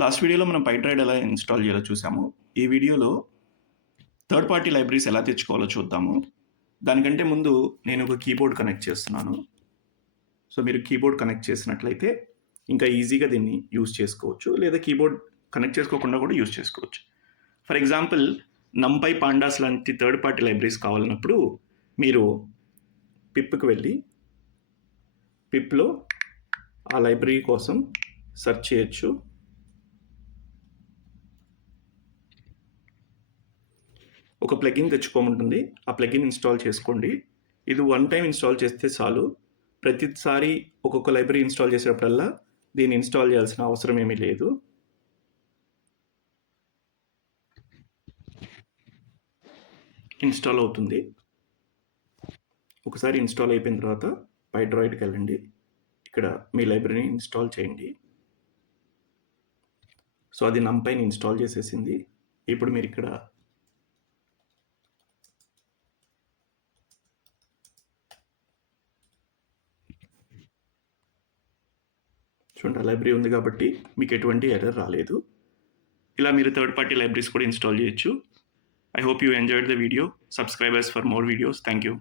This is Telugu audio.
లాస్ట్ వీడియోలో మనం పైడ్రైడ్ ఎలా ఇన్స్టాల్ చేయాలో చూసాము. ఈ వీడియోలో థర్డ్ పార్టీ లైబ్రరీస్ ఎలా తెచ్చుకోవాలో చూద్దాము. దానికంటే ముందు నేను ఒక కీబోర్డ్ కనెక్ట్ చేస్తున్నాను. సో మీరు కీబోర్డ్ కనెక్ట్ చేసినట్లయితే ఇంకా ఈజీగా దీన్ని యూజ్ చేసుకోవచ్చు, లేదా కీబోర్డ్ కనెక్ట్ చేసుకోకుండా కూడా యూజ్ చేసుకోవచ్చు. ఫర్ ఎగ్జాంపుల్ నంపై పాండాస్ లాంటి థర్డ్ పార్టీ లైబ్రరీస్ కావాలన్నప్పుడు మీరు పిప్కి వెళ్ళి పిప్లో ఆ లైబ్రరీ కోసం సెర్చ్ చేయొచ్చు. ఒక ప్లగిన్ తెచ్చుకోమంటుంది. ఆ ప్లగిన్ ఇన్స్టాల్ చేసుకోండి. ఇది వన్ టైం ఇన్స్టాల్ చేస్తే చాలు. ప్రతిసారి ఒక్కొక్క లైబ్రరీ ఇన్స్టాల్ చేసేటప్పుడల్లా దీన్ని ఇన్స్టాల్ చేయాల్సిన అవసరం ఏమీ లేదు. ఇన్స్టాల్ అవుతుంది. ఒకసారి ఇన్స్టాల్ అయిపోయిన తర్వాత పైడ్రాయిడ్కి వెళ్ళండి. ఇక్కడ మీ లైబ్రరీని ఇన్స్టాల్ చేయండి. సో అది నంపైని ఇన్స్టాల్ చేసేసింది. ఇప్పుడు మీరు ఇక్కడ చూడండి, లైబ్రరీ ఉంది కాబట్టి మీకు ఎటువంటి ఎర్రర్ రాలేదు. ఇలా మీరు థర్డ్ పార్టీ లైబ్రరీస్ కూడా ఇన్స్టాల్ చేయొచ్చు. I hope you enjoyed the video. Subscribe us for more videos. Thank you.